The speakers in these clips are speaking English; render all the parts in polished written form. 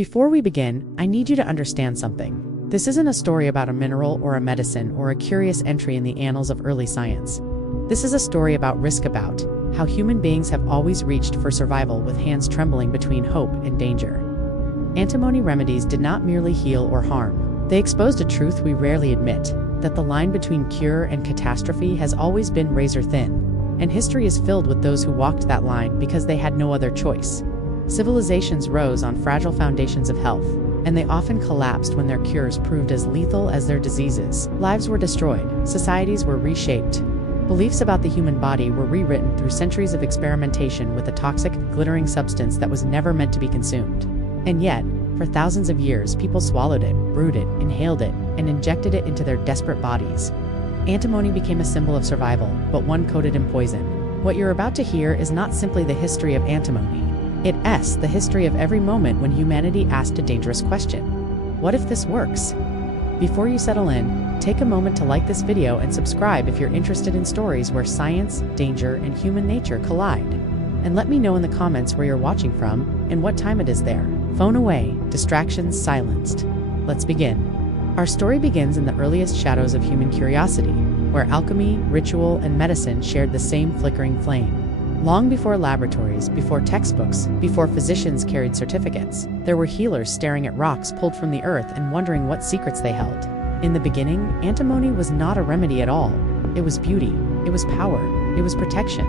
Before we begin, I need you to understand something. This isn't a story about a mineral or a medicine or a curious entry in the annals of early science. This is a story about risk, about how human beings have always reached for survival with hands trembling between hope and danger. Antimony remedies did not merely heal or harm. They exposed a truth we rarely admit, that the line between cure and catastrophe has always been razor thin. And history is filled with those who walked that line because they had no other choice. Civilizations rose on fragile foundations of health, and they often collapsed when their cures proved as lethal as their diseases. Lives were destroyed, societies were reshaped. Beliefs about the human body were rewritten through centuries of experimentation with a toxic, glittering substance that was never meant to be consumed. And yet, for thousands of years, people swallowed it, brewed it, inhaled it, and injected it into their desperate bodies. Antimony became a symbol of survival, but one coated in poison. What you're about to hear is not simply the history of antimony. It's the history of every moment when humanity asked a dangerous question. What if this works? Before you settle in, take a moment to like this video and subscribe if you're interested in stories where science, danger, and human nature collide. And let me know in the comments where you're watching from and what time it is there. Phone away, distractions silenced. Let's begin. Our story begins in the earliest shadows of human curiosity, where alchemy, ritual, and medicine shared the same flickering flame. Long before laboratories, before textbooks, before physicians carried certificates, there were healers staring at rocks pulled from the earth and wondering what secrets they held. In the beginning, antimony was not a remedy at all. It was beauty, it was power, it was protection.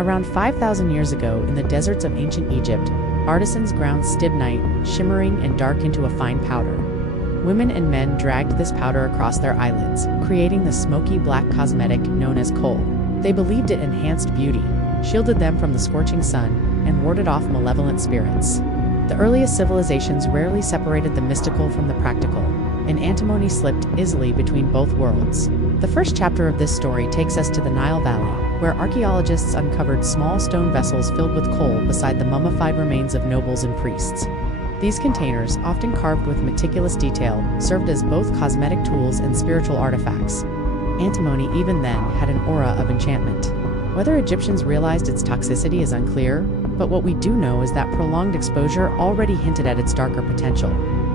Around 5,000 years ago, in the deserts of ancient Egypt, artisans ground stibnite, shimmering and dark, into a fine powder. Women and men dragged this powder across their eyelids, creating the smoky black cosmetic known as kohl. They believed it enhanced beauty, shielded them from the scorching sun, and warded off malevolent spirits. The earliest civilizations rarely separated the mystical from the practical, and antimony slipped easily between both worlds. The first chapter of this story takes us to the Nile Valley, where archaeologists uncovered small stone vessels filled with coal beside the mummified remains of nobles and priests. These containers, often carved with meticulous detail, served as both cosmetic tools and spiritual artifacts. Antimony even then had an aura of enchantment. Whether Egyptians realized its toxicity is unclear, but what we do know is that prolonged exposure already hinted at its darker potential.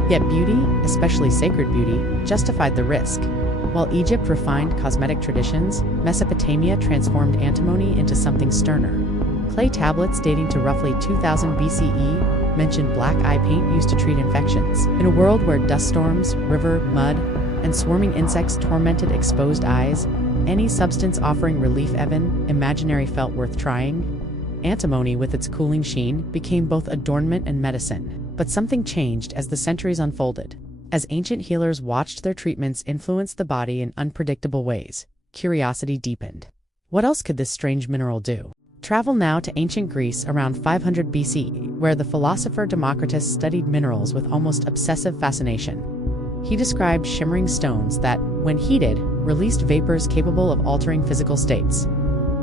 Yet beauty, especially sacred beauty, justified the risk. While Egypt refined cosmetic traditions, Mesopotamia transformed antimony into something sterner. Clay tablets dating to roughly 2000 BCE mentioned black eye paint used to treat infections. In a world where dust storms, river, mud, and swarming insects tormented exposed eyes, any substance offering relief even imaginary felt worth trying. Antimony, with its cooling sheen, became both adornment and medicine. But something changed as the centuries unfolded. As ancient healers watched their treatments influence the body in unpredictable ways, curiosity deepened. What else could this strange mineral do? Travel now to ancient Greece around 500 BCE, where the philosopher Democritus studied minerals with almost obsessive fascination. He described shimmering stones that, when heated, released vapors capable of altering physical states.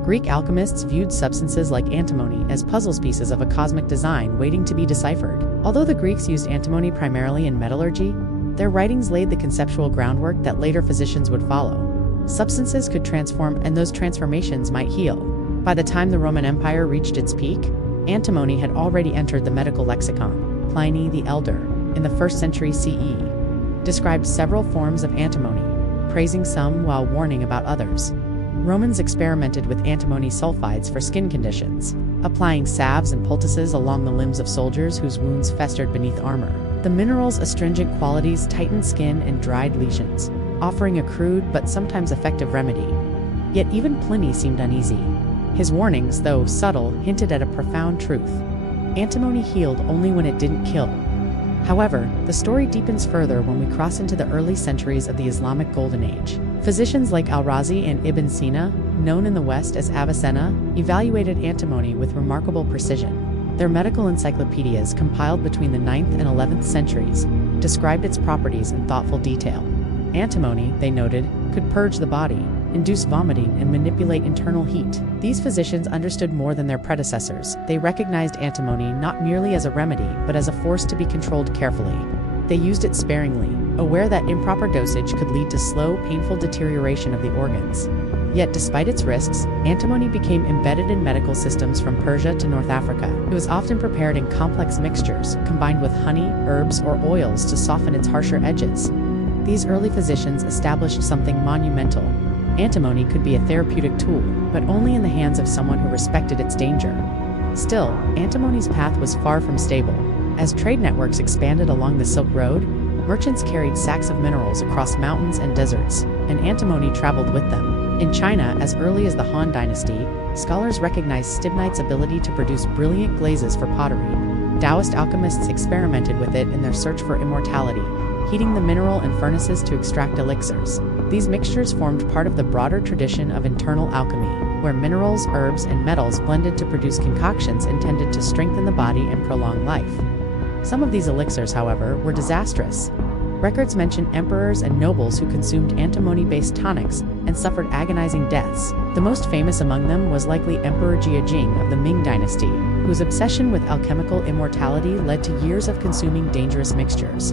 Greek alchemists viewed substances like antimony as puzzle pieces of a cosmic design waiting to be deciphered. Although the Greeks used antimony primarily in metallurgy, their writings laid the conceptual groundwork that later physicians would follow. Substances could transform, and those transformations might heal. By the time the Roman Empire reached its peak, antimony had already entered the medical lexicon. Pliny the Elder, in the 1st century CE, described several forms of antimony, praising some while warning about others. Romans experimented with antimony sulfides for skin conditions, applying salves and poultices along the limbs of soldiers whose wounds festered beneath armor. The mineral's astringent qualities tightened skin and dried lesions, offering a crude but sometimes effective remedy. Yet even Pliny seemed uneasy. His warnings, though subtle, hinted at a profound truth. Antimony healed only when it didn't kill. However, the story deepens further when we cross into the early centuries of the Islamic Golden Age. Physicians like Al-Razi and Ibn Sina, known in the West as Avicenna, evaluated antimony with remarkable precision. Their medical encyclopedias, compiled between the 9th and 11th centuries, described its properties in thoughtful detail. Antimony, they noted, could purge the body, induce vomiting, and manipulate internal heat. These physicians understood more than their predecessors. They recognized antimony not merely as a remedy, but as a force to be controlled carefully. They used it sparingly, aware that improper dosage could lead to slow, painful deterioration of the organs. Yet despite its risks, antimony became embedded in medical systems from Persia to North Africa. It was often prepared in complex mixtures, combined with honey, herbs, or oils to soften its harsher edges. These early physicians established something monumental. Antimony could be a therapeutic tool, but only in the hands of someone who respected its danger. Still, antimony's path was far from stable. As trade networks expanded along the Silk Road, merchants carried sacks of minerals across mountains and deserts, and antimony traveled with them. In China, as early as the Han Dynasty, scholars recognized stibnite's ability to produce brilliant glazes for pottery. Taoist alchemists experimented with it in their search for immortality, heating the mineral in furnaces to extract elixirs. These mixtures formed part of the broader tradition of internal alchemy, where minerals, herbs, and metals blended to produce concoctions intended to strengthen the body and prolong life. Some of these elixirs, however, were disastrous. Records mention emperors and nobles who consumed antimony-based tonics and suffered agonizing deaths. The most famous among them was likely Emperor Jing of the Ming Dynasty, whose obsession with alchemical immortality led to years of consuming dangerous mixtures.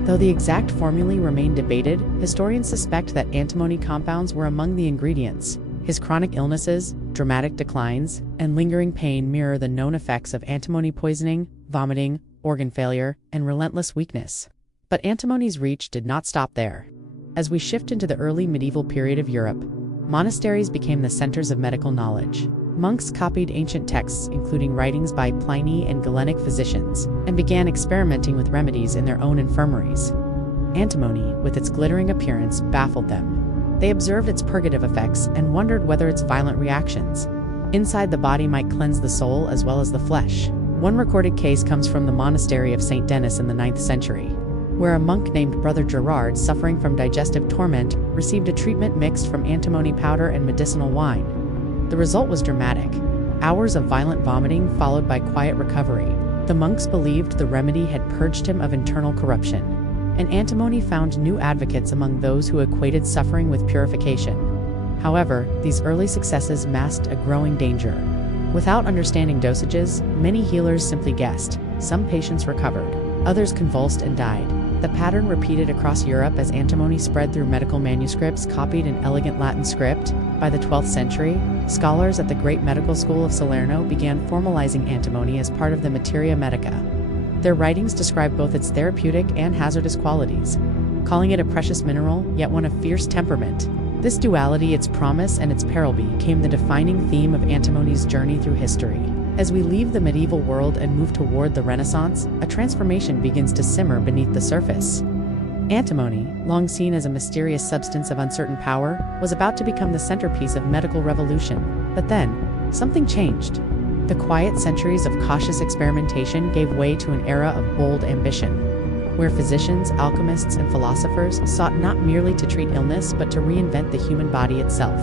Though the exact formulae remain debated, historians suspect that antimony compounds were among the ingredients. His chronic illnesses, dramatic declines, and lingering pain mirror the known effects of antimony poisoning, vomiting, organ failure, and relentless weakness. But antimony's reach did not stop there. As we shift into the early medieval period of Europe, monasteries became the centers of medical knowledge. Monks copied ancient texts, including writings by Pliny and Galenic physicians, and began experimenting with remedies in their own infirmaries. Antimony, with its glittering appearance, baffled them. They observed its purgative effects and wondered whether its violent reactions inside the body might cleanse the soul as well as the flesh. One recorded case comes from the monastery of St. Denis in the 9th century, where a monk named Brother Gerard, suffering from digestive torment, received a treatment mixed from antimony powder and medicinal wine. The result was dramatic. Hours of violent vomiting followed by quiet recovery. The monks believed the remedy had purged him of internal corruption, and antimony found new advocates among those who equated suffering with purification. However, these early successes masked a growing danger. Without understanding dosages, many healers simply guessed. Some patients recovered, others convulsed and died. The pattern repeated across Europe as antimony spread through medical manuscripts copied in elegant Latin script. By the 12th century, scholars at the Great Medical School of Salerno began formalizing antimony as part of the Materia Medica. Their writings describe both its therapeutic and hazardous qualities, calling it a precious mineral, yet one of fierce temperament. This duality, its promise and its peril, became the defining theme of antimony's journey through history. As we leave the medieval world and move toward the Renaissance, a transformation begins to simmer beneath the surface. Antimony, long seen as a mysterious substance of uncertain power, was about to become the centerpiece of medical revolution. But then, something changed. The quiet centuries of cautious experimentation gave way to an era of bold ambition, where physicians, alchemists, and philosophers sought not merely to treat illness but to reinvent the human body itself.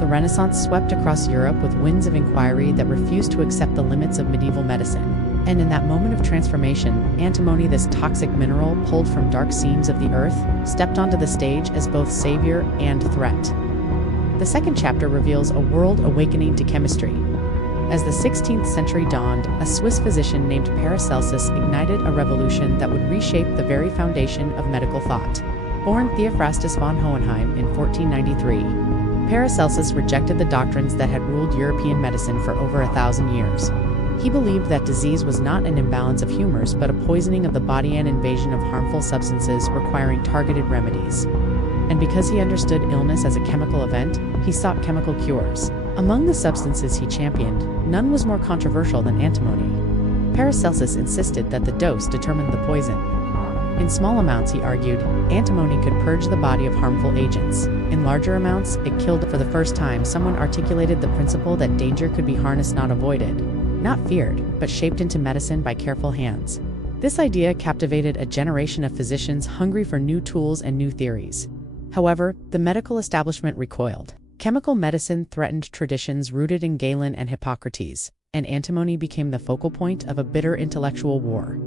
The Renaissance swept across Europe with winds of inquiry that refused to accept the limits of medieval medicine. And in that moment of transformation, antimony, this toxic mineral pulled from dark seams of the earth, stepped onto the stage as both savior and threat. The second chapter reveals a world awakening to chemistry. As the 16th century dawned, a Swiss physician named Paracelsus ignited a revolution that would reshape the very foundation of medical thought. Born Theophrastus von Hohenheim in 1493, Paracelsus rejected the doctrines that had ruled European medicine for over 1,000 years. He believed that disease was not an imbalance of humors but a poisoning of the body and invasion of harmful substances requiring targeted remedies. And because he understood illness as a chemical event, he sought chemical cures. Among the substances he championed, none was more controversial than antimony. Paracelsus insisted that the dose determined the poison. In small amounts, he argued, antimony could purge the body of harmful agents. In larger amounts, it killed. For the first time, someone articulated the principle that danger could be harnessed, not avoided. Not feared, but shaped into medicine by careful hands. This idea captivated a generation of physicians hungry for new tools and new theories. However, the medical establishment recoiled. Chemical medicine threatened traditions rooted in Galen and Hippocrates, and antimony became the focal point of a bitter intellectual war.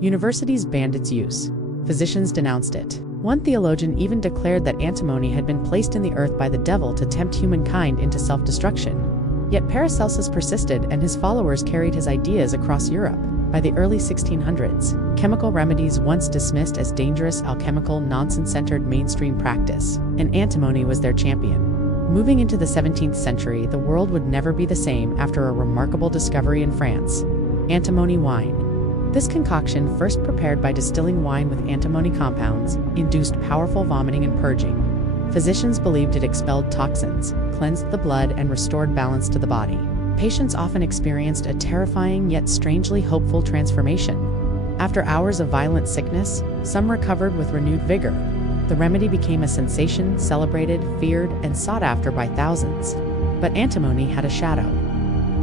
Universities banned its use. Physicians denounced it. One theologian even declared that antimony had been placed in the earth by the devil to tempt humankind into self-destruction. Yet Paracelsus persisted, and his followers carried his ideas across Europe. By the early 1600s, chemical remedies, once dismissed as dangerous alchemical nonsense, entered mainstream practice, and antimony was their champion. Moving into the 17th century, the world would never be the same after a remarkable discovery in France: antimony wine. This concoction, first prepared by distilling wine with antimony compounds, induced powerful vomiting and purging. Physicians believed it expelled toxins, cleansed the blood, and restored balance to the body. Patients often experienced a terrifying yet strangely hopeful transformation. After hours of violent sickness, some recovered with renewed vigor. The remedy became a sensation, celebrated, feared, and sought after by thousands. But antimony had a shadow.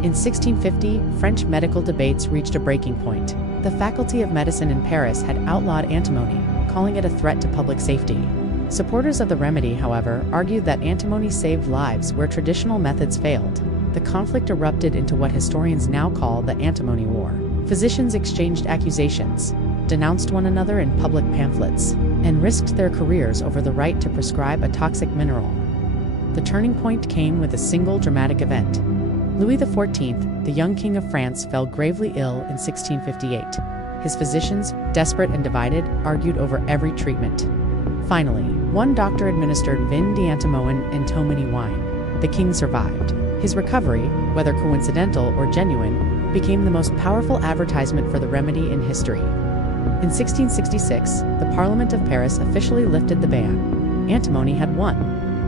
In 1650, French medical debates reached a breaking point. The Faculty of Medicine in Paris had outlawed antimony, calling it a threat to public safety. Supporters of the remedy, however, argued that antimony saved lives where traditional methods failed. The conflict erupted into what historians now call the Antimony War. Physicians exchanged accusations, denounced one another in public pamphlets, and risked their careers over the right to prescribe a toxic mineral. The turning point came with a single dramatic event. Louis XIV, the young king of France, fell gravely ill in 1658. His physicians, desperate and divided, argued over every treatment. Finally, one doctor administered vin d'antimony wine. The king survived. His recovery, whether coincidental or genuine, became the most powerful advertisement for the remedy in history. In 1666, the Parliament of Paris officially lifted the ban. Antimony had won.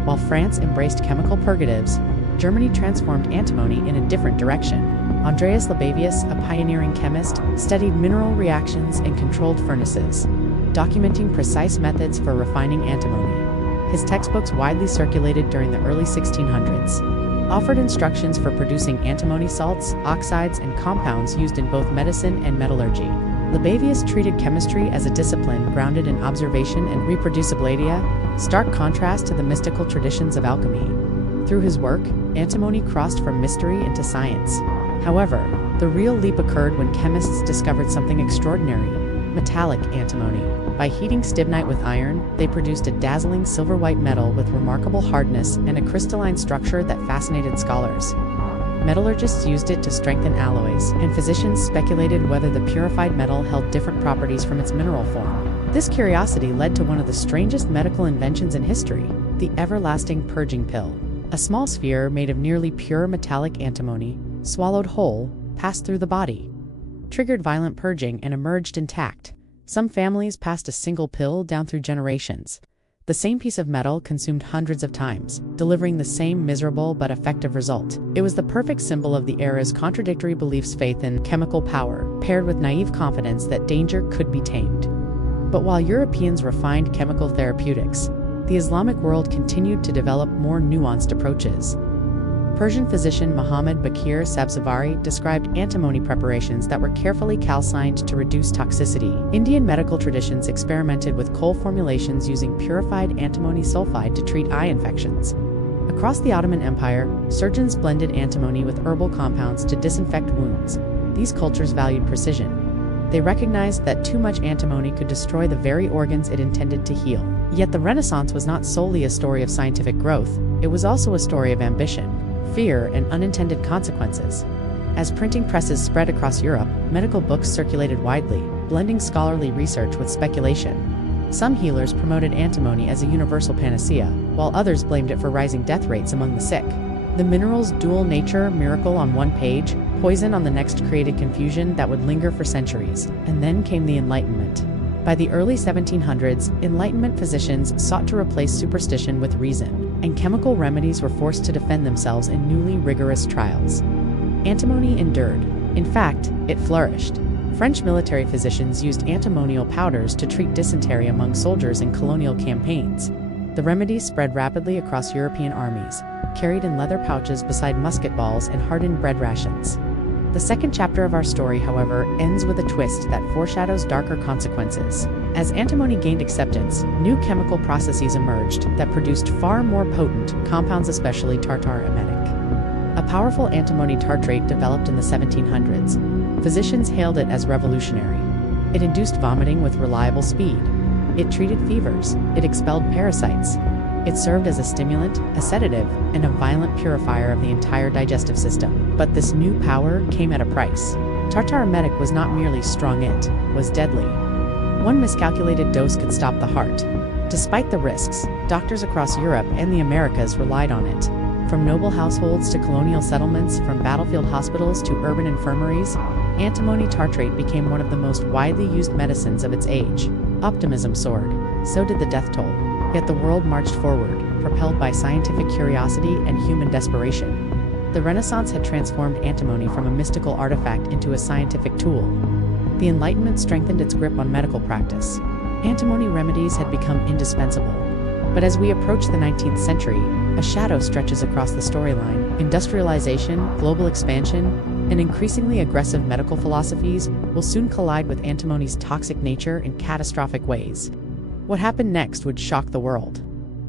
While France embraced chemical purgatives, Germany transformed antimony in a different direction. Andreas Libavius, a pioneering chemist, studied mineral reactions and controlled furnaces, documenting precise methods for refining antimony. His textbooks, widely circulated during the early 1600s, offered instructions for producing antimony salts, oxides, and compounds used in both medicine and metallurgy. Libavius treated chemistry as a discipline grounded in observation and reproducibility, stark contrast to the mystical traditions of alchemy. Through his work, antimony crossed from mystery into science. However, the real leap occurred when chemists discovered something extraordinary: metallic antimony. By heating stibnite with iron, they produced a dazzling silver-white metal with remarkable hardness and a crystalline structure that fascinated scholars. Metallurgists used it to strengthen alloys, and physicians speculated whether the purified metal held different properties from its mineral form. This curiosity led to one of the strangest medical inventions in history: the everlasting purging pill. A small sphere made of nearly pure metallic antimony, swallowed whole, passed through the body, triggered violent purging, and emerged intact. Some families passed a single pill down through generations. The same piece of metal consumed hundreds of times, delivering the same miserable but effective result. It was the perfect symbol of the era's contradictory beliefs: faith in chemical power, paired with naive confidence that danger could be tamed. But while Europeans refined chemical therapeutics, the Islamic world continued to develop more nuanced approaches. Persian physician Muhammad Bakir Sabzevari described antimony preparations that were carefully calcined to reduce toxicity. Indian medical traditions experimented with coal formulations using purified antimony sulfide to treat eye infections. Across the Ottoman Empire, surgeons blended antimony with herbal compounds to disinfect wounds. These cultures valued precision. They recognized that too much antimony could destroy the very organs it intended to heal. Yet the Renaissance was not solely a story of scientific growth, it was also a story of ambition, fear, and unintended consequences. As printing presses spread across Europe, medical books circulated widely, blending scholarly research with speculation. Some healers promoted antimony as a universal panacea, while others blamed it for rising death rates among the sick. The mineral's dual nature, miracle on one page, poison on the next, created confusion that would linger for centuries. And then came the Enlightenment. By the early 1700s, Enlightenment physicians sought to replace superstition with reason, and chemical remedies were forced to defend themselves in newly rigorous trials. Antimony endured. In fact, it flourished. French military physicians used antimonial powders to treat dysentery among soldiers in colonial campaigns. The remedy spread rapidly across European armies, carried in leather pouches beside musket balls and hardened bread rations. The second chapter of our story, however, ends with a twist that foreshadows darker consequences. As antimony gained acceptance, new chemical processes emerged that produced far more potent compounds, especially tartar emetic. A powerful antimony tartrate developed in the 1700s. Physicians hailed it as revolutionary. It induced vomiting with reliable speed. It treated fevers. It expelled parasites. It served as a stimulant, a sedative, and a violent purifier of the entire digestive system. But this new power came at a price. Tartar emetic was not merely strong, it was deadly. One miscalculated dose could stop the heart, Despite the risks, doctors across Europe and the Americas relied on it. From noble households to colonial settlements, from battlefield hospitals to urban infirmaries, antimony tartrate became one of the most widely used medicines of its age. Optimism soared. So did the death toll. Yet the world marched forward, propelled by scientific curiosity and human desperation. The Renaissance had transformed antimony from a mystical artifact into a scientific tool. The Enlightenment strengthened its grip on medical practice. Antimony remedies had become indispensable. But as we approach the 19th century, a shadow stretches across the storyline. Industrialization, global expansion, and increasingly aggressive medical philosophies will soon collide with antimony's toxic nature in catastrophic ways. What happened next would shock the world.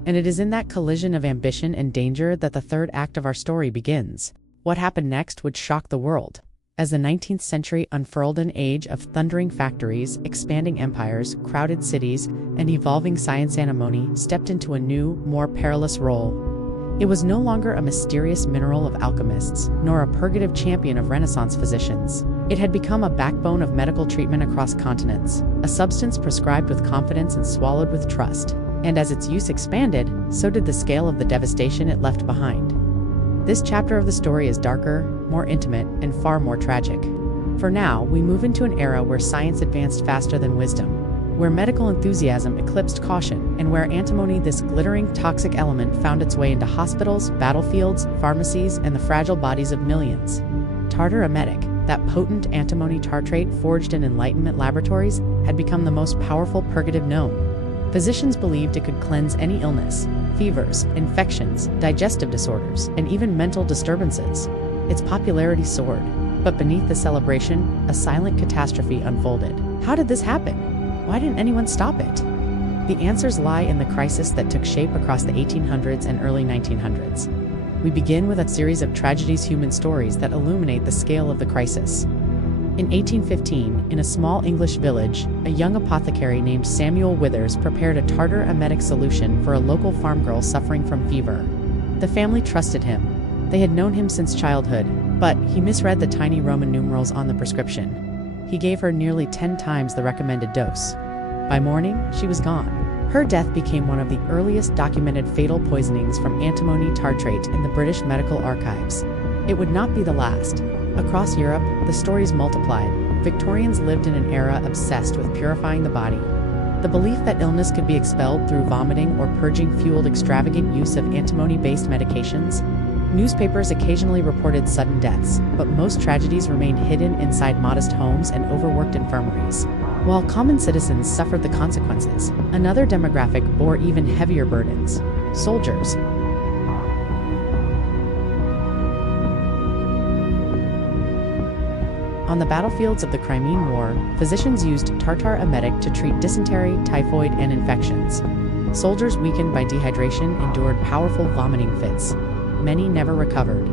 And it is in that collision of ambition and danger that the third act of our story begins. What happened next would shock the world. As the 19th century unfurled an age of thundering factories, expanding empires, crowded cities, and evolving science, antimony stepped into a new, more perilous role. It was no longer a mysterious mineral of alchemists, nor a purgative champion of Renaissance physicians. It had become a backbone of medical treatment across continents, a substance prescribed with confidence and swallowed with trust. And as its use expanded, so did the scale of the devastation it left behind. This chapter of the story is darker, more intimate, and far more tragic. For now, we move into an era where science advanced faster than wisdom, where medical enthusiasm eclipsed caution, and where antimony, this glittering toxic element, found its way into hospitals, battlefields, pharmacies, and the fragile bodies of millions. Tartar emetic, that potent antimony tartrate forged in Enlightenment laboratories, had become the most powerful purgative known. Physicians believed it could cleanse any illness, fevers, infections, digestive disorders, and even mental disturbances. Its popularity soared, but beneath the celebration, a silent catastrophe unfolded. How did this happen? Why didn't anyone stop it? The answers lie in the crisis that took shape across the 1800s and early 1900s. We begin with a series of tragedies, human stories that illuminate the scale of the crisis. In 1815, in a small English village, a young apothecary named Samuel Withers prepared a tartar emetic solution for a local farm girl suffering from fever. The family trusted him. They had known him since childhood, but he misread the tiny Roman numerals on the prescription. He gave her nearly 10 times the recommended dose. By morning, she was gone. Her death became one of the earliest documented fatal poisonings from antimony tartrate in the British Medical Archives. It would not be the last. Across Europe, the stories multiplied. Victorians lived in an era obsessed with purifying the body. The belief that illness could be expelled through vomiting or purging fueled extravagant use of antimony-based medications. Newspapers occasionally reported sudden deaths, but most tragedies remained hidden inside modest homes and overworked infirmaries. While common citizens suffered the consequences, another demographic bore even heavier burdens: soldiers. On the battlefields of the Crimean War, physicians used tartar emetic to treat dysentery, typhoid, and infections. Soldiers weakened by dehydration endured powerful vomiting fits. Many never recovered.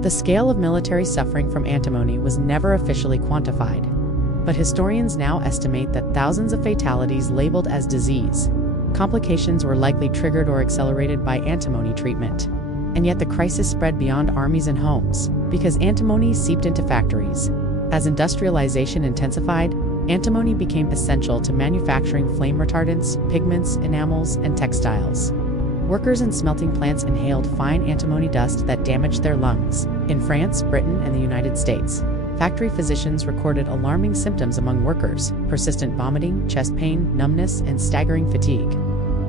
The scale of military suffering from antimony was never officially quantified, but historians now estimate that thousands of fatalities labeled as disease. Complications were likely triggered or accelerated by antimony treatment. And yet the crisis spread beyond armies and homes, because antimony seeped into factories. As industrialization intensified, antimony became essential to manufacturing flame retardants, pigments, enamels, and textiles. Workers in smelting plants inhaled fine antimony dust that damaged their lungs. In France, Britain, and the United States, factory physicians recorded alarming symptoms among workers: persistent vomiting, chest pain, numbness, and staggering fatigue.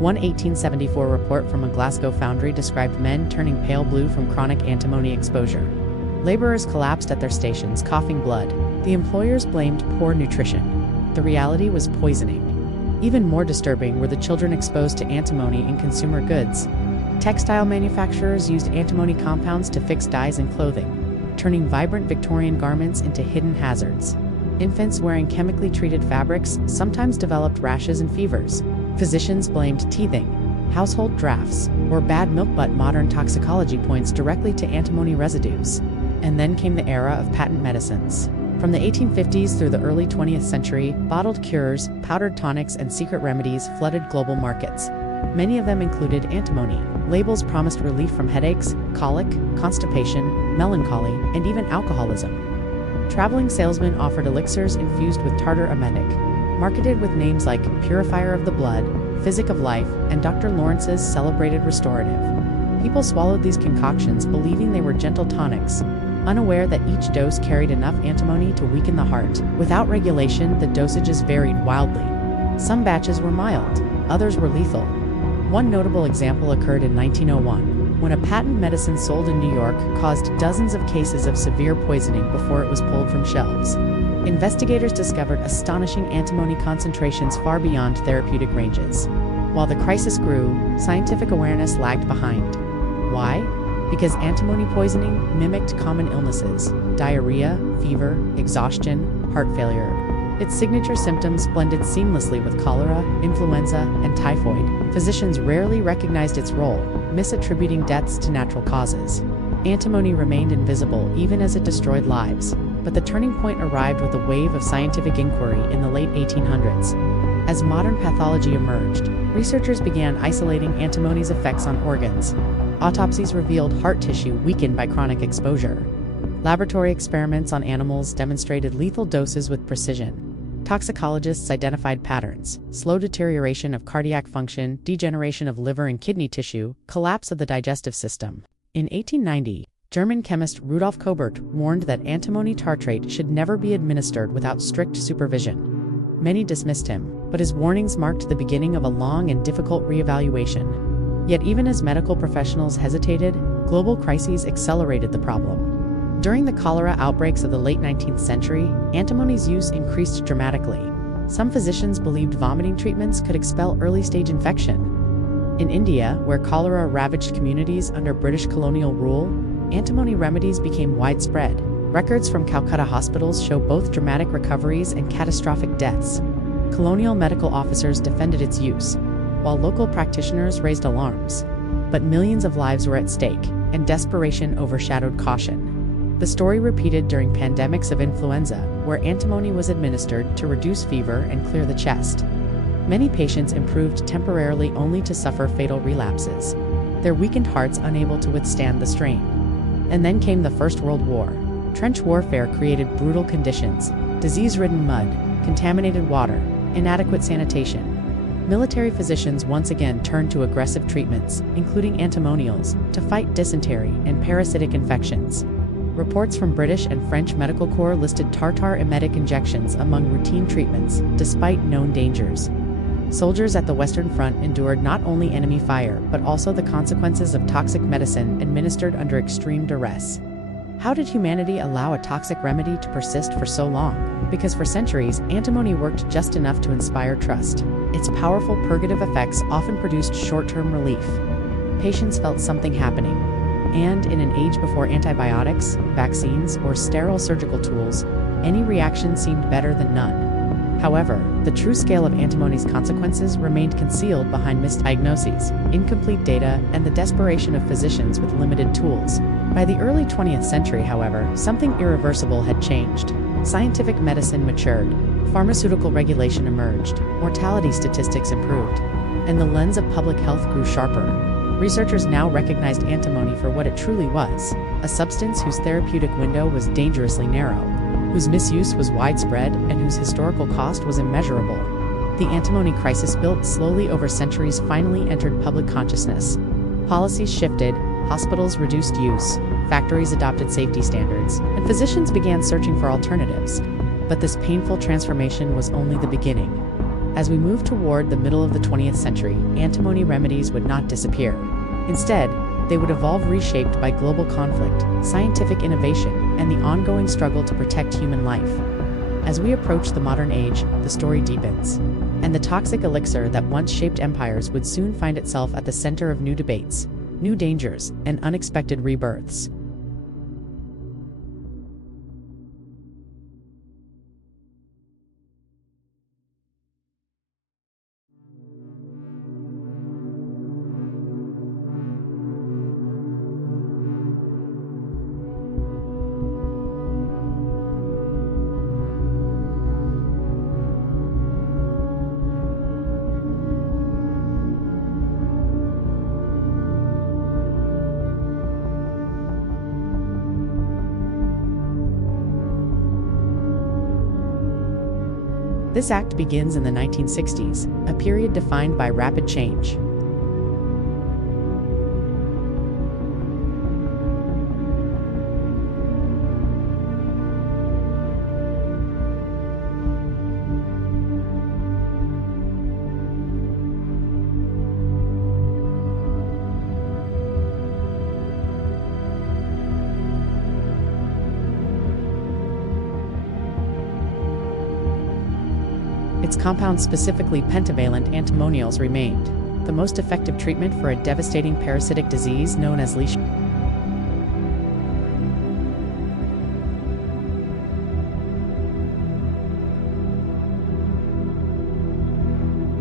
One 1874 report from a Glasgow foundry described men turning pale blue from chronic antimony exposure. Laborers collapsed at their stations, coughing blood. The employers blamed poor nutrition. The reality was poisoning. Even more disturbing were the children exposed to antimony in consumer goods. Textile manufacturers used antimony compounds to fix dyes in clothing, turning vibrant Victorian garments into hidden hazards. Infants wearing chemically treated fabrics sometimes developed rashes and fevers. Physicians blamed teething, household drafts, or bad milk, but modern toxicology points directly to antimony residues. And then came the era of patent medicines. From the 1850s through the early 20th century, bottled cures, powdered tonics, and secret remedies flooded global markets. Many of them included antimony. Labels promised relief from headaches, colic, constipation, melancholy, and even alcoholism. Traveling salesmen offered elixirs infused with tartar emetic, marketed with names like Purifier of the Blood, Physic of Life, and Dr. Lawrence's celebrated restorative. People swallowed these concoctions believing they were gentle tonics, unaware that each dose carried enough antimony to weaken the heart. Without regulation, the dosages varied wildly. Some batches were mild, others were lethal. One notable example occurred in 1901, when a patent medicine sold in New York caused dozens of cases of severe poisoning before it was pulled from shelves. Investigators discovered astonishing antimony concentrations far beyond therapeutic ranges. While the crisis grew, scientific awareness lagged behind. Why? Because antimony poisoning mimicked common illnesses: diarrhea, fever, exhaustion, heart failure. Its signature symptoms blended seamlessly with cholera, influenza, and typhoid. Physicians rarely recognized its role, misattributing deaths to natural causes. Antimony remained invisible even as it destroyed lives. But the turning point arrived with a wave of scientific inquiry in the late 1800s. As modern pathology emerged, researchers began isolating antimony's effects on organs. Autopsies revealed heart tissue weakened by chronic exposure. Laboratory experiments on animals demonstrated lethal doses with precision. Toxicologists identified patterns: slow deterioration of cardiac function, degeneration of liver and kidney tissue, collapse of the digestive system. In 1890, German chemist Rudolf Kobert warned that antimony tartrate should never be administered without strict supervision. Many dismissed him, but his warnings marked the beginning of a long and difficult reevaluation. Yet even as medical professionals hesitated, global crises accelerated the problem. During the cholera outbreaks of the late 19th century, antimony's use increased dramatically. Some physicians believed vomiting treatments could expel early-stage infection. In India, where cholera ravaged communities under British colonial rule, antimony remedies became widespread. Records from Calcutta hospitals show both dramatic recoveries and catastrophic deaths. Colonial medical officers defended its use, while local practitioners raised alarms. But millions of lives were at stake, and desperation overshadowed caution. The story repeated during pandemics of influenza, where antimony was administered to reduce fever and clear the chest. Many patients improved temporarily only to suffer fatal relapses, their weakened hearts unable to withstand the strain. And then came the First World War. Trench warfare created brutal conditions: disease-ridden mud, contaminated water, inadequate sanitation. Military physicians once again turned to aggressive treatments, including antimonials, to fight dysentery and parasitic infections. Reports from British and French medical corps listed tartar emetic injections among routine treatments, despite known dangers. Soldiers at the Western Front endured not only enemy fire, but also the consequences of toxic medicine administered under extreme duress. How did humanity allow a toxic remedy to persist for so long? Because for centuries, antimony worked just enough to inspire trust. Its powerful purgative effects often produced short-term relief. Patients felt something happening. And in an age before antibiotics, vaccines, or sterile surgical tools, any reaction seemed better than none. However, the true scale of antimony's consequences remained concealed behind misdiagnoses, incomplete data, and the desperation of physicians with limited tools. By the early 20th century, however, something irreversible had changed. Scientific medicine matured, pharmaceutical regulation emerged, mortality statistics improved, and the lens of public health grew sharper. Researchers now recognized antimony for what it truly was: a substance whose therapeutic window was dangerously narrow, whose misuse was widespread, and whose historical cost was immeasurable. The antimony crisis, built slowly over centuries, finally entered public consciousness. Policies shifted, hospitals reduced use, factories adopted safety standards, and physicians began searching for alternatives. But this painful transformation was only the beginning. As we moved toward the middle of the 20th century, antimony remedies would not disappear. Instead, They would evolve reshaped by global conflict, scientific innovation, and the ongoing struggle to protect human life. As we approach the modern age, the story deepens. And the toxic elixir that once shaped empires would soon find itself at the center of new debates, new dangers, and unexpected rebirths. This act begins in the 1960s, a period defined by rapid change. Its compounds, specifically pentavalent antimonials, remained the most effective treatment for a devastating parasitic disease known as leishmania.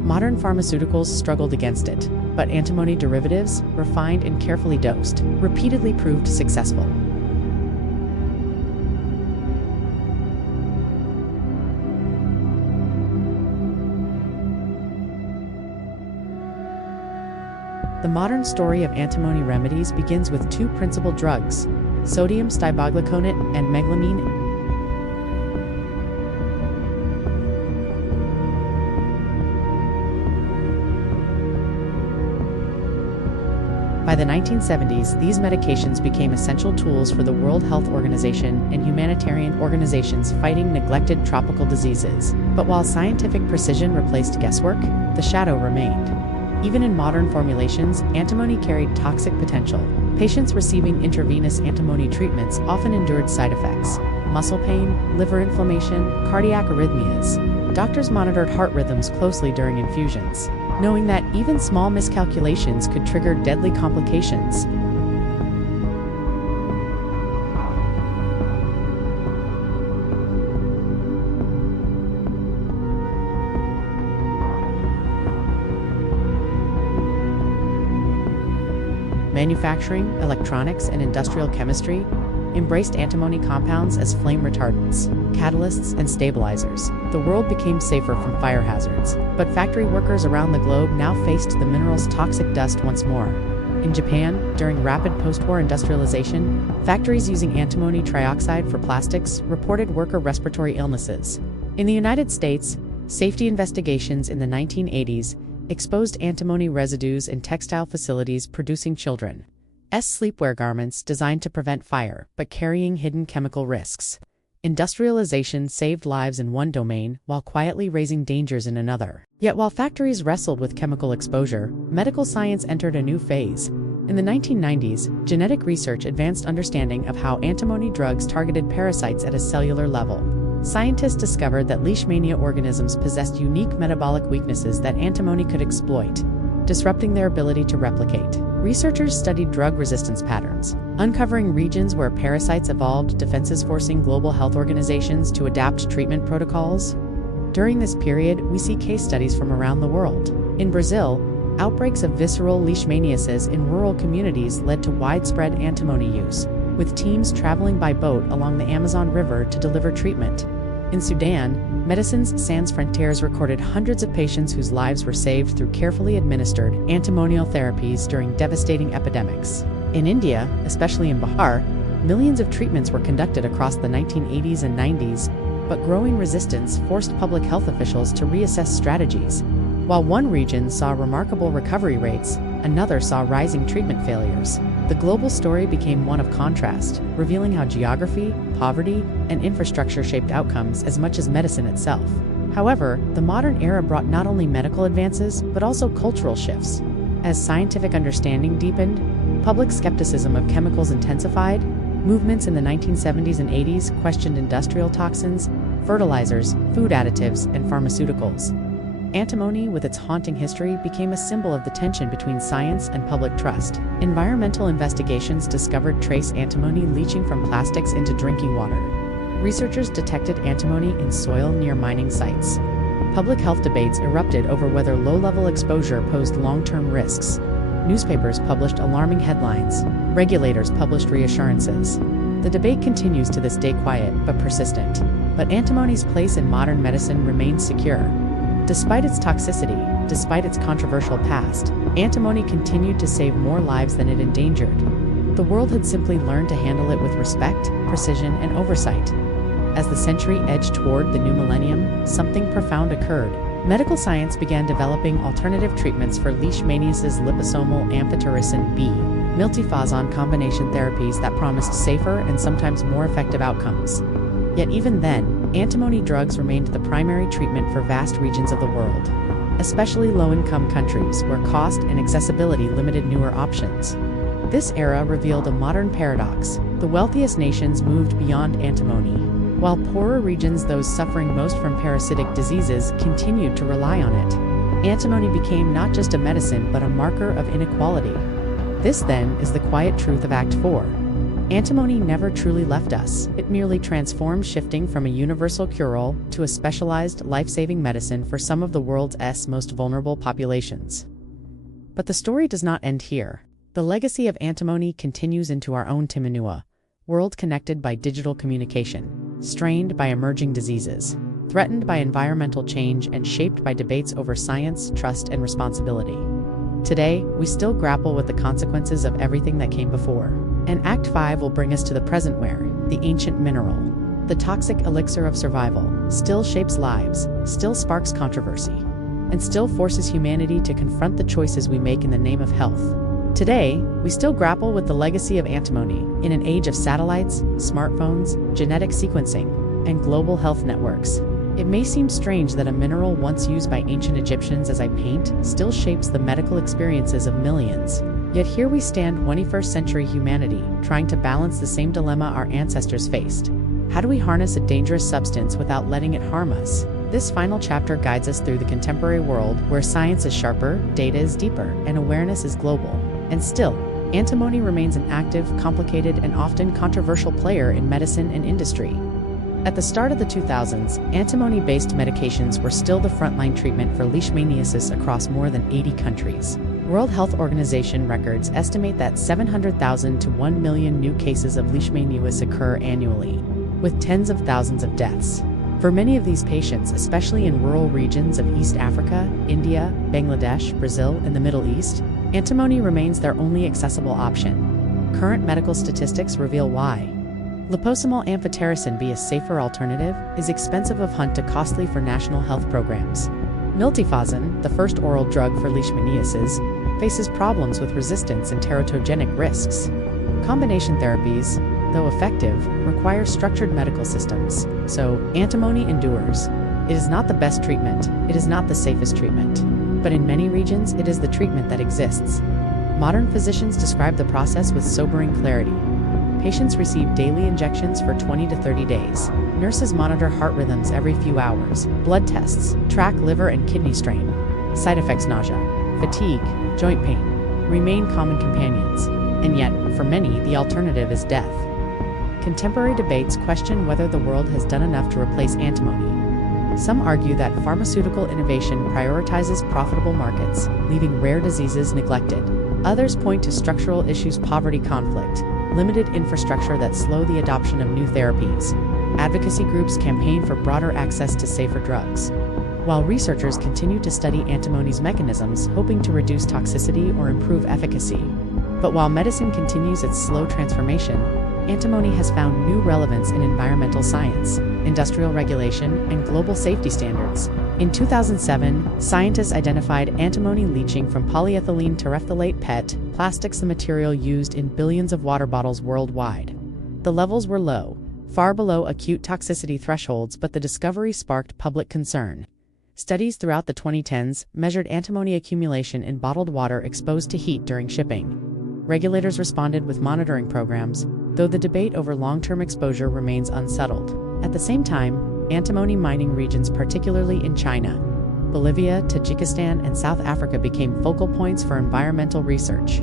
Modern pharmaceuticals struggled against it, but antimony derivatives, refined and carefully dosed, repeatedly proved successful. The modern story of antimony remedies begins with two principal drugs, sodium stiboglyconate and meglumine. By the 1970s, these medications became essential tools for the World Health Organization and humanitarian organizations fighting neglected tropical diseases. But while scientific precision replaced guesswork, the shadow remained. Even in modern formulations, antimony carried toxic potential. Patients receiving intravenous antimony treatments often endured side effects: muscle pain, liver inflammation, cardiac arrhythmias. Doctors monitored heart rhythms closely during infusions, knowing that even small miscalculations could trigger deadly complications. Manufacturing, electronics, and industrial chemistry embraced antimony compounds as flame retardants, catalysts, and stabilizers. The world became safer from fire hazards, but factory workers around the globe now faced the mineral's toxic dust once more. In Japan, during rapid post-war industrialization, factories using antimony trioxide for plastics reported worker respiratory illnesses. In the United States, safety investigations in the 1980s exposed antimony residues in textile facilities producing children's sleepwear garments designed to prevent fire, but carrying hidden chemical risks. Industrialization saved lives in one domain while quietly raising dangers in another. Yet while factories wrestled with chemical exposure, medical science entered a new phase. In the 1990s, genetic research advanced understanding of how antimony drugs targeted parasites at a cellular level. Scientists discovered that leishmania organisms possessed unique metabolic weaknesses that antimony could exploit, disrupting their ability to replicate. Researchers studied drug resistance patterns, uncovering regions where parasites evolved defenses, forcing global health organizations to adapt treatment protocols. During this period, we see case studies from around the world. In Brazil, outbreaks of visceral leishmaniasis in rural communities led to widespread antimony use, with teams traveling by boat along the Amazon River to deliver treatment. In Sudan, Medicines Sans Frontières recorded hundreds of patients whose lives were saved through carefully administered antimonial therapies during devastating epidemics. In India, especially in Bihar, millions of treatments were conducted across the 1980s and 90s, but growing resistance forced public health officials to reassess strategies. While one region saw remarkable recovery rates, another saw rising treatment failures. The global story became one of contrast, revealing how geography, poverty, and infrastructure shaped outcomes as much as medicine itself. However, the modern era brought not only medical advances, but also cultural shifts. As scientific understanding deepened, Public skepticism of chemicals intensified. Movements in the 1970s and 80s questioned industrial toxins, fertilizers, food additives, and pharmaceuticals. Antimony, with its haunting history, became a symbol of the tension between science and public trust. Environmental investigations discovered trace antimony leaching from plastics into drinking water. Researchers detected antimony in soil near mining sites. Public health debates erupted over whether low-level exposure posed long-term risks. Newspapers published alarming headlines. Regulators published reassurances. The debate continues to this day, quiet but persistent. But antimony's place in modern medicine remains secure. Despite its toxicity, despite its controversial past, antimony continued to save more lives than it endangered. The world had simply learned to handle it with respect, precision, and oversight. As the century edged toward the new millennium, something profound occurred. Medical science began developing alternative treatments for Leishmaniasis liposomal amphotericin B, miltefosine combination therapies that promised safer and sometimes more effective outcomes. Yet even then, antimony drugs remained the primary treatment for vast regions of the world, especially low-income countries where cost and accessibility limited newer options. This era revealed a modern paradox. The wealthiest nations moved beyond antimony, while poorer regions, those suffering most from parasitic diseases, continued to rely on it. Antimony became not just a medicine but a marker of inequality. This, then, is the quiet truth of Act 4. Antimony never truly left us. It merely transformed, shifting from a universal cure-all to a specialized, life-saving medicine for some of the world's most vulnerable populations. But the story does not end here. The legacy of antimony continues into our own Timonua, world connected by digital communication, strained by emerging diseases, threatened by environmental change, and shaped by debates over science, trust, and responsibility. Today, we still grapple with the consequences of everything that came before. And Act 5 will bring us to the present where the ancient mineral, the toxic elixir of survival, still shapes lives, still sparks controversy, and still forces humanity to confront the choices we make in the name of health. Today, we still grapple with the legacy of antimony in an age of satellites, smartphones, genetic sequencing, and global health networks. It may seem strange that a mineral once used by ancient Egyptians as a paint still shapes the medical experiences of millions. Yet here we stand, 21st century humanity, trying to balance the same dilemma our ancestors faced. How do we harness a dangerous substance without letting it harm us? This final chapter guides us through the contemporary world where science is sharper, data is deeper, and awareness is global. And still, antimony remains an active, complicated, and often controversial player in medicine and industry. At the start of the 2000s, antimony-based medications were still the frontline treatment for leishmaniasis across more than 80 countries. World Health Organization records estimate that 700,000 to 1 million new cases of leishmaniasis occur annually, with tens of thousands of deaths. For many of these patients, especially in rural regions of East Africa, India, Bangladesh, Brazil, and the Middle East, antimony remains their only accessible option. Current medical statistics reveal why. Liposomal amphotericin B, a safer alternative, is expensive of hunt to costly for national health programs. Miltefosine, the first oral drug for leishmaniasis, faces problems with resistance and teratogenic risks. Combination therapies, though effective, require structured medical systems. So, antimony endures. It is not the best treatment. It is not the safest treatment. But in many regions, it is the treatment that exists. Modern physicians describe the process with sobering clarity. Patients receive daily injections for 20 to 30 days. Nurses monitor heart rhythms every few hours. Blood tests track liver and kidney strain. Side effects: nausea, fatigue, joint pain remain common companions. And yet, for many, the alternative is death. Contemporary debates question whether the world has done enough to replace antimony. Some argue that pharmaceutical innovation prioritizes profitable markets, leaving rare diseases neglected. Others point to structural issues: poverty, conflict, limited infrastructure that slow the adoption of new therapies. Advocacy groups campaign for broader access to safer drugs, while researchers continue to study antimony's mechanisms, hoping to reduce toxicity or improve efficacy. But while medicine continues its slow transformation, antimony has found new relevance in environmental science, industrial regulation, and global safety standards. In 2007, scientists identified antimony leaching from polyethylene terephthalate PET plastics, the material used in billions of water bottles worldwide. The levels were low, far below acute toxicity thresholds, but the discovery sparked public concern. Studies throughout the 2010s measured antimony accumulation in bottled water exposed to heat during shipping. Regulators responded with monitoring programs, though the debate over long-term exposure remains unsettled. At the same time, antimony mining regions, particularly in China, Bolivia, Tajikistan, and South Africa, became focal points for environmental research.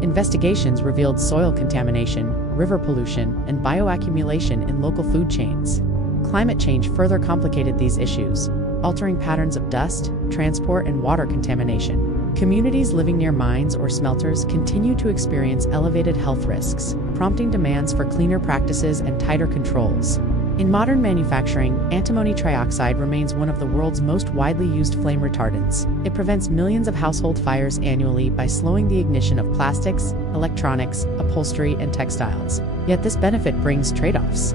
Investigations revealed soil contamination, river pollution, and bioaccumulation in local food chains. Climate change further complicated these issues, altering patterns of dust, transport, and water contamination. Communities living near mines or smelters continue to experience elevated health risks, prompting demands for cleaner practices and tighter controls. In modern manufacturing, antimony trioxide remains one of the world's most widely used flame retardants. It prevents millions of household fires annually by slowing the ignition of plastics, electronics, upholstery, and textiles. Yet this benefit brings trade-offs.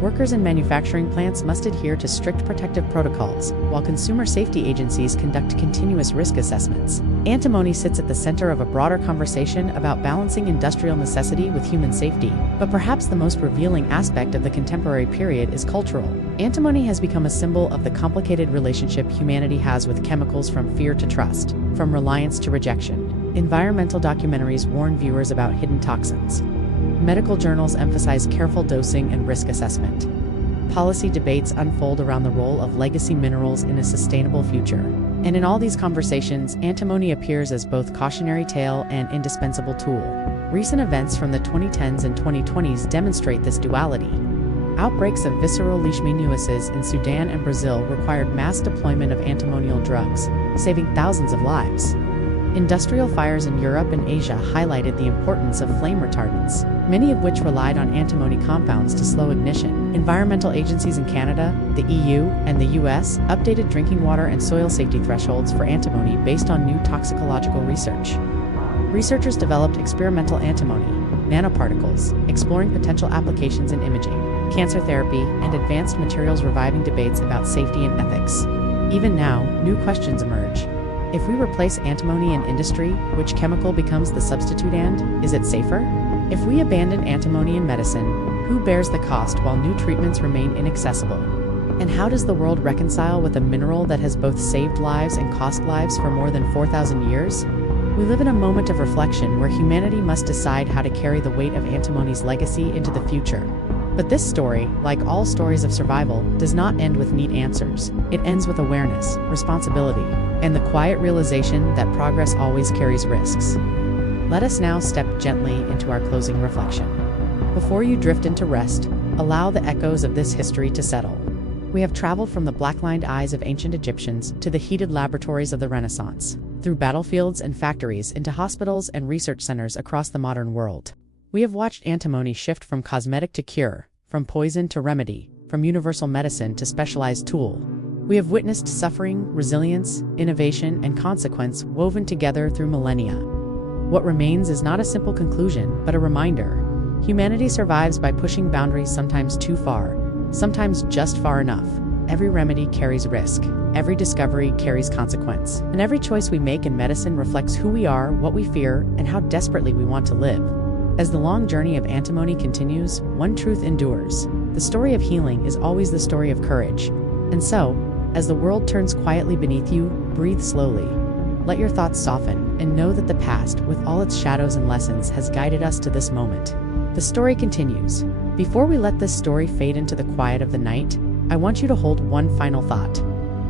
Workers in manufacturing plants must adhere to strict protective protocols, while consumer safety agencies conduct continuous risk assessments. Antimony sits at the center of a broader conversation about balancing industrial necessity with human safety. But perhaps the most revealing aspect of the contemporary period is cultural. Antimony has become a symbol of the complicated relationship humanity has with chemicals, from fear to trust, from reliance to rejection. Environmental documentaries warn viewers about hidden toxins. Medical journals emphasize careful dosing and risk assessment. Policy debates unfold around the role of legacy minerals in a sustainable future. And in all these conversations, antimony appears as both cautionary tale and indispensable tool. Recent events from the 2010s and 2020s demonstrate this duality. Outbreaks of visceral leishmaniasis in Sudan and Brazil required mass deployment of antimonial drugs, saving thousands of lives. Industrial fires in Europe and Asia highlighted the importance of flame retardants, many of which relied on antimony compounds to slow ignition. Environmental agencies in Canada, the EU, and the US updated drinking water and soil safety thresholds for antimony based on new toxicological research. Researchers developed experimental antimony nanoparticles, exploring potential applications in imaging, cancer therapy, and advanced materials, reviving debates about safety and ethics. Even now, new questions emerge. If we replace antimony in industry, which chemical becomes the substitute, and is it safer? If we abandon antimony in medicine, who bears the cost while new treatments remain inaccessible? And how does the world reconcile with a mineral that has both saved lives and cost lives for more than 4,000 years? We live in a moment of reflection where humanity must decide how to carry the weight of antimony's legacy into the future. But this story, like all stories of survival, does not end with neat answers. It ends with awareness, responsibility, and the quiet realization that progress always carries risks. Let us now step gently into our closing reflection. Before you drift into rest, allow the echoes of this history to settle. We have traveled from the black-lined eyes of ancient Egyptians to the heated laboratories of the Renaissance, through battlefields and factories into hospitals and research centers across the modern world. We have watched antimony shift from cosmetic to cure, from poison to remedy, from universal medicine to specialized tool. We have witnessed suffering, resilience, innovation, and consequence woven together through millennia. What remains is not a simple conclusion, but a reminder. Humanity survives by pushing boundaries, sometimes too far, sometimes just far enough. Every remedy carries risk, every discovery carries consequence, and every choice we make in medicine reflects who we are, what we fear, and how desperately we want to live. As the long journey of antimony continues, one truth endures. The story of healing is always the story of courage. And so, as the world turns quietly beneath you, breathe slowly. Let your thoughts soften, and know that the past, with all its shadows and lessons, has guided us to this moment. The story continues. Before we let this story fade into the quiet of the night, I want you to hold one final thought.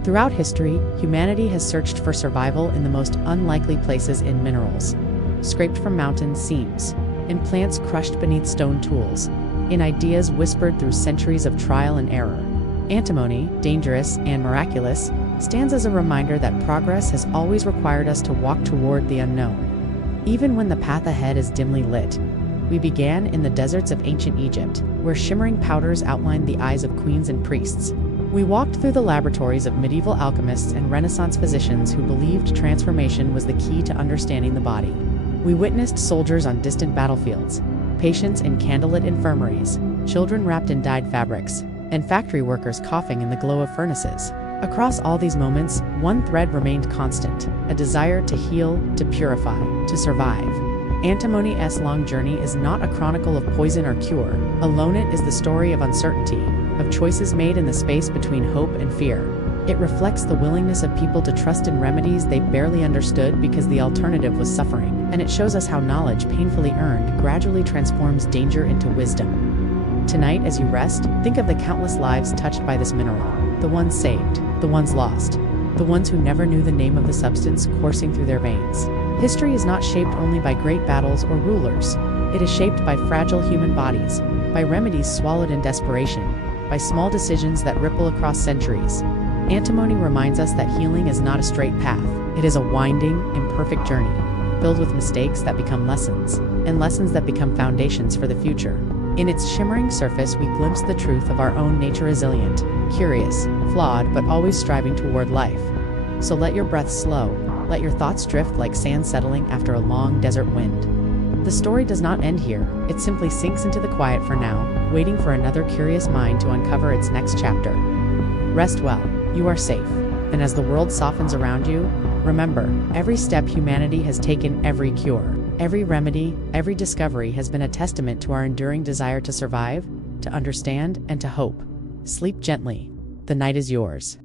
Throughout history, humanity has searched for survival in the most unlikely places: in minerals, scraped from mountain seams, in plants crushed beneath stone tools, in ideas whispered through centuries of trial and error. Antimony, dangerous and miraculous, stands as a reminder that progress has always required us to walk toward the unknown. Even when the path ahead is dimly lit, we began in the deserts of ancient Egypt, where shimmering powders outlined the eyes of queens and priests. We walked through the laboratories of medieval alchemists and Renaissance physicians who believed transformation was the key to understanding the body. We witnessed soldiers on distant battlefields, patients in candlelit infirmaries, children wrapped in dyed fabrics, and factory workers coughing in the glow of furnaces. Across all these moments, one thread remained constant: a desire to heal, to purify, to survive. Antimony's long journey is not a chronicle of poison or cure. Alone, it is the story of uncertainty, of choices made in the space between hope and fear. It reflects the willingness of people to trust in remedies they barely understood because the alternative was suffering, and it shows us how knowledge painfully earned gradually transforms danger into wisdom. Tonight, as you rest, think of the countless lives touched by this mineral, the ones saved, the ones lost, the ones who never knew the name of the substance coursing through their veins. History is not shaped only by great battles or rulers. It is shaped by fragile human bodies, by remedies swallowed in desperation, by small decisions that ripple across centuries. Antimony reminds us that healing is not a straight path. It is a winding, imperfect journey, filled with mistakes that become lessons, and lessons that become foundations for the future. In its shimmering surface, we glimpse the truth of our own nature, resilient, curious, flawed, but always striving toward life. So let your breath slow, let your thoughts drift like sand settling after a long desert wind. The story does not end here, it simply sinks into the quiet for now, waiting for another curious mind to uncover its next chapter. Rest well, you are safe, and as the world softens around you, remember, every step humanity has taken, every cure, every remedy, every discovery has been a testament to our enduring desire to survive, to understand, and to hope. Sleep gently. The night is yours.